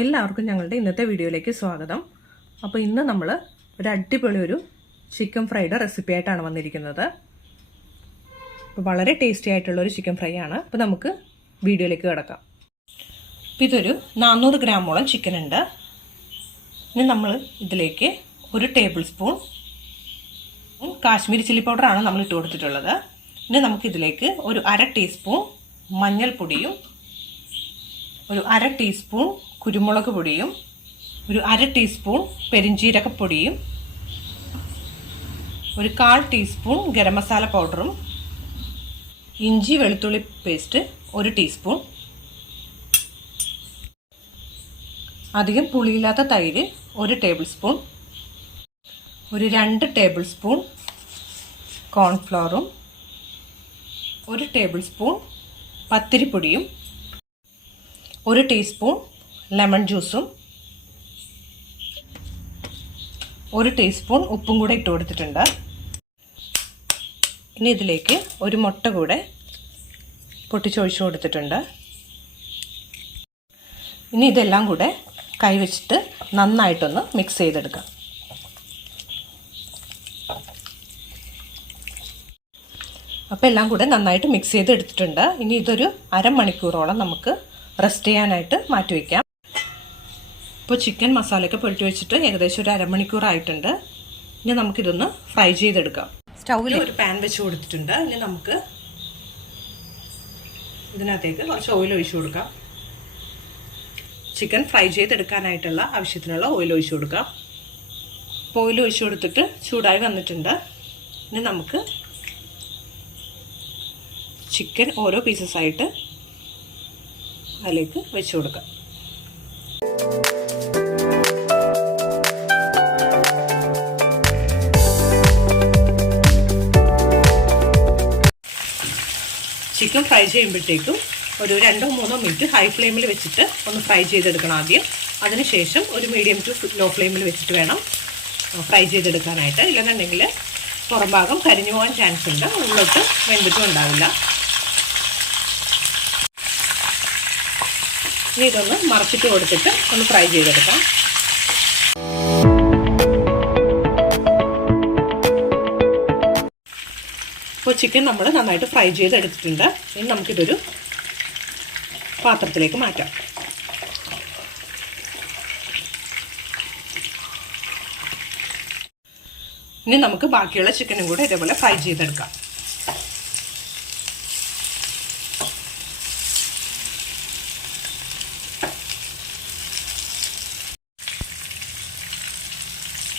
എല്ലാവർക്കും ഞങ്ങളുടെ ഇന്നത്തെ വീഡിയോയിലേക്ക് സ്വാഗതം. അപ്പോൾ ഇന്ന് നമ്മൾ ഒരു അടിപൊളി ഒരു ചിക്കൻ ഫ്രൈയുടെ റെസിപ്പി ആയിട്ടാണ് വന്നിരിക്കുന്നത്. വളരെ ടേസ്റ്റി ആയിട്ടുള്ള ഒരു ചിക്കൻ ഫ്രൈ ആണ്. അപ്പോൾ നമുക്ക് വീഡിയോയിലേക്ക് കിടക്കാം. അപ്പോൾ ഇതൊരു നാനൂറ് ഗ്രാമോളം ചിക്കൻ ഉണ്ട്. ഇനി നമ്മൾ ഇതിലേക്ക് ഒരു ടേബിൾ സ്പൂൺ കാശ്മീരി ചില്ലി പൗഡറാണ് നമ്മൾ ഇട്ട് കൊടുത്തിട്ടുള്ളത്. ഇനി നമുക്കിതിലേക്ക് ഒരു അര ടീസ്പൂൺ മഞ്ഞൾപ്പൊടിയും ഒരു അര ടീസ്പൂൺ കുരുമുളക് പൊടിയും ഒരു അര ടീസ്പൂൺ പെരിഞ്ചീരകപ്പൊടിയും ഒരു കാൽ ടീസ്പൂൺ ഗരം മസാല പൗഡറും ഇഞ്ചി വെളുത്തുള്ളി പേസ്റ്റ് ഒരു ടീസ്പൂൺ. അധികം പുളിയില്ലാത്ത തൈര് ഒരു ടേബിൾ സ്പൂൺ. ഒരു രണ്ട് ടേബിൾ സ്പൂൺ കോൺഫ്ലോറും. ഒരു ടേബിൾ സ്പൂൺ പത്തിരിപ്പൊടിയും. ഒരു ടീസ്പൂൺ ലെമൺ ജ്യൂസും ഒരു ടീസ്പൂൺ ഉപ്പും കൂടെ ഇട്ട് കൊടുത്തിട്ടുണ്ട്. ഇനി ഇതിലേക്ക് ഒരു മുട്ട കൂടെ പൊട്ടിച്ചൊഴിച്ചു കൊടുത്തിട്ടുണ്ട്. ഇനി ഇതെല്ലാം കൂടെ കൈവച്ചിട്ട് നന്നായിട്ടൊന്ന് മിക്സ് ചെയ്തെടുക്കാം. അപ്പോൾ എല്ലാം കൂടെ നന്നായിട്ട് മിക്സ് ചെയ്ത് എടുത്തിട്ടുണ്ട് ഇനി ഇതൊരു അരമണിക്കൂറോളം നമുക്ക് റെസ്റ്റ് ചെയ്യാനായിട്ട് മാറ്റി വയ്ക്കാം ഇപ്പോൾ ചിക്കൻ മസാലയൊക്കെ പുരട്ടി വെച്ചിട്ട് ഏകദേശം ഒരു അരമണിക്കൂറായിട്ടുണ്ട്. ഇനി നമുക്കിതൊന്ന് ഫ്രൈ ചെയ്തെടുക്കാം. സ്റ്റൗവിൽ ഒരു പാൻ വെച്ച് കൊടുത്തിട്ടുണ്ട്. ഇനി നമുക്ക് ഇതിനകത്തേക്ക് കുറച്ച് ഓയിൽ ഒഴിച്ചു കൊടുക്കാം. ചിക്കൻ ഫ്രൈ ചെയ്തെടുക്കാനായിട്ടുള്ള ആവശ്യത്തിനുള്ള ഓയിൽ ഒഴിച്ചു കൊടുക്കാം. ഇപ്പോൾ ഓയിൽ ഒഴിച്ചു കൊടുത്തിട്ട് ചൂടായി വന്നിട്ടുണ്ട്. ഇനി നമുക്ക് ചിക്കൻ ഓരോ പീസസ് ആയിട്ട് അതിലേക്ക് വെച്ച് കൊടുക്കാം. ചിക്കൻ ഫ്രൈ ചെയ്യുമ്പോഴത്തേക്കും ഒരു രണ്ടോ മൂന്നോ മിനിറ്റ് ഹൈ ഫ്ലെയിമിൽ വെച്ചിട്ട് ഒന്ന് ഫ്രൈ ചെയ്തെടുക്കണം ആദ്യം. അതിനുശേഷം ഒരു മീഡിയം ടു ലോ ഫ്ലെയിമിൽ വെച്ചിട്ട് വേണം ഫ്രൈ ചെയ്തെടുക്കാനായിട്ട്. ഇല്ലെന്നുണ്ടെങ്കിൽ പുറം ഭാഗം കരിഞ്ഞു പോകാൻ ചാൻസ് ഉണ്ട്. ഉള്ളോട്ട് വെന്തിട്ടും ഉണ്ടാവില്ല. ഇതൊന്ന് മറച്ചിട്ട് കൊടുത്തിട്ട് ഒന്ന് ഫ്രൈ ചെയ്തെടുക്കാം. അപ്പോൾ ചിക്കൻ നമ്മൾ നന്നായിട്ട് ഫ്രൈ ചെയ്തെടുത്തിട്ടുണ്ട്. ഇനി നമുക്കിതൊരു പാത്രത്തിലേക്ക് മാറ്റാം. ഇനി നമുക്ക് ബാക്കിയുള്ള ചിക്കനും കൂടെ ഇതേപോലെ ഫ്രൈ ചെയ്തെടുക്കാം.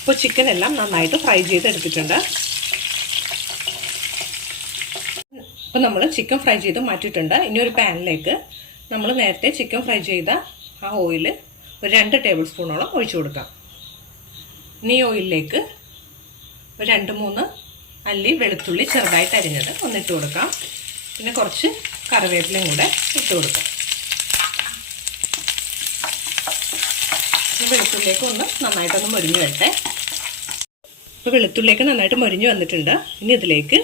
ഇപ്പോൾ ചിക്കൻ എല്ലാം നന്നായിട്ട് ഫ്രൈ ചെയ്തെടുത്തിട്ടുണ്ട്. അപ്പോൾ നമ്മൾ ചിക്കൻ ഫ്രൈ ചെയ്ത് മാറ്റിയിട്ടുണ്ട്. ഇനി ഒരു പാനിലേക്ക് നമ്മൾ നേരത്തെ ചിക്കൻ ഫ്രൈ ചെയ്ത ആ ഓയിൽ ഒരു രണ്ട് ടേബിൾ സ്പൂണോളം ഒഴിച്ചു കൊടുക്കാം. ഇനി ഓയിലിലേക്ക് ഒരു രണ്ട് മൂന്ന് അല്ലി വെളുത്തുള്ളി ചെറുതായിട്ട് അരിഞ്ഞത് ഒന്നിട്ട് കൊടുക്കാം. പിന്നെ കുറച്ച് കറിവേപ്പിലയും കൂടെ ഇട്ട് കൊടുക്കാം. വെളുത്തുള്ളിയൊക്കെ ഒന്ന് നന്നായിട്ടൊന്ന് മുരിഞ്ഞു വരട്ടെ. ഇപ്പോൾ വെളുത്തുള്ളിയൊക്കെ നന്നായിട്ട് മരിഞ്ഞ് വന്നിട്ടുണ്ട്. ഇനി ഇതിലേക്ക്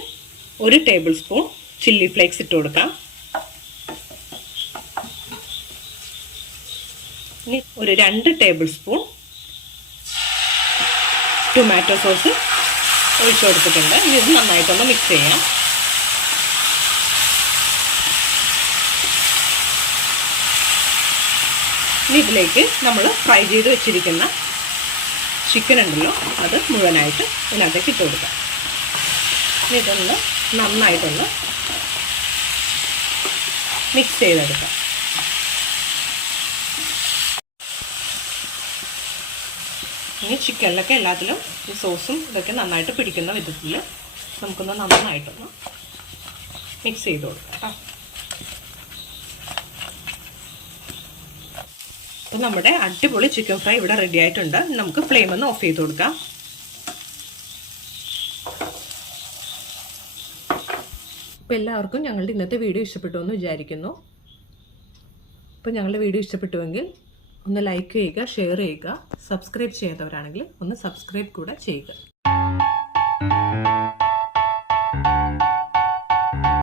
ഒരു ടേബിൾ സ്പൂൺ ചില്ലി ഫ്ലേക്സ് ഇട്ട് കൊടുക്കാം. ഇനി ഒരു രണ്ട് ടേബിൾ സ്പൂൺ ടൊമാറ്റോ സോസ് ഒഴിച്ചു കൊടുത്തിട്ടുണ്ട്. ഇനി ഇത് നന്നായിട്ടൊന്ന് മിക്സ് ചെയ്യാം. ഇനി ഇതിലേക്ക് നമ്മൾ ഫ്രൈ ചെയ്ത് വെച്ചിരിക്കുന്ന ചിക്കൻ ഉണ്ടല്ലോ അത് മുഴുവനായിട്ട് ഇതിനകത്തേക്ക് ഇട്ട് കൊടുക്കാം. ഇതൊന്ന് നന്നായിട്ടൊന്ന് മിക്സ് ചെയ്തെടുക്കാം. ഇനി ചിക്കനിലൊക്കെ എല്ലാത്തിലും ഈ സോസും ഇതൊക്കെ നന്നായിട്ട് പിടിക്കുന്ന വിധത്തിൽ നമുക്കൊന്ന് നന്നായിട്ടൊന്ന് മിക്സ് ചെയ്ത് കൊടുക്കാം കേട്ടോ അപ്പോൾ നമ്മുടെ അടിപൊളി ചിക്കൻ ഫ്രൈ ഇവിടെ റെഡി ആയിട്ടുണ്ട്. നമുക്ക് ഫ്ലെയിം ഒന്ന് ഓഫ് ചെയ്ത് കൊടുക്കാം. അപ്പോൾ എല്ലാവർക്കും ഞങ്ങളുടെ ഇന്നത്തെ വീഡിയോ ഇഷ്ടപ്പെട്ടു എന്ന് വിചാരിക്കുന്നു. അപ്പോൾ ഞങ്ങളുടെ വീഡിയോ ഇഷ്ടപ്പെട്ടുവെങ്കിൽ ഒന്ന് ലൈക്ക് ചെയ്യുക ഷെയർ ചെയ്യുക സബ്സ്ക്രൈബ് ചെയ്യാത്തവരാണെങ്കിൽ ഒന്ന് സബ്സ്ക്രൈബ് കൂടെ ചെയ്യുക.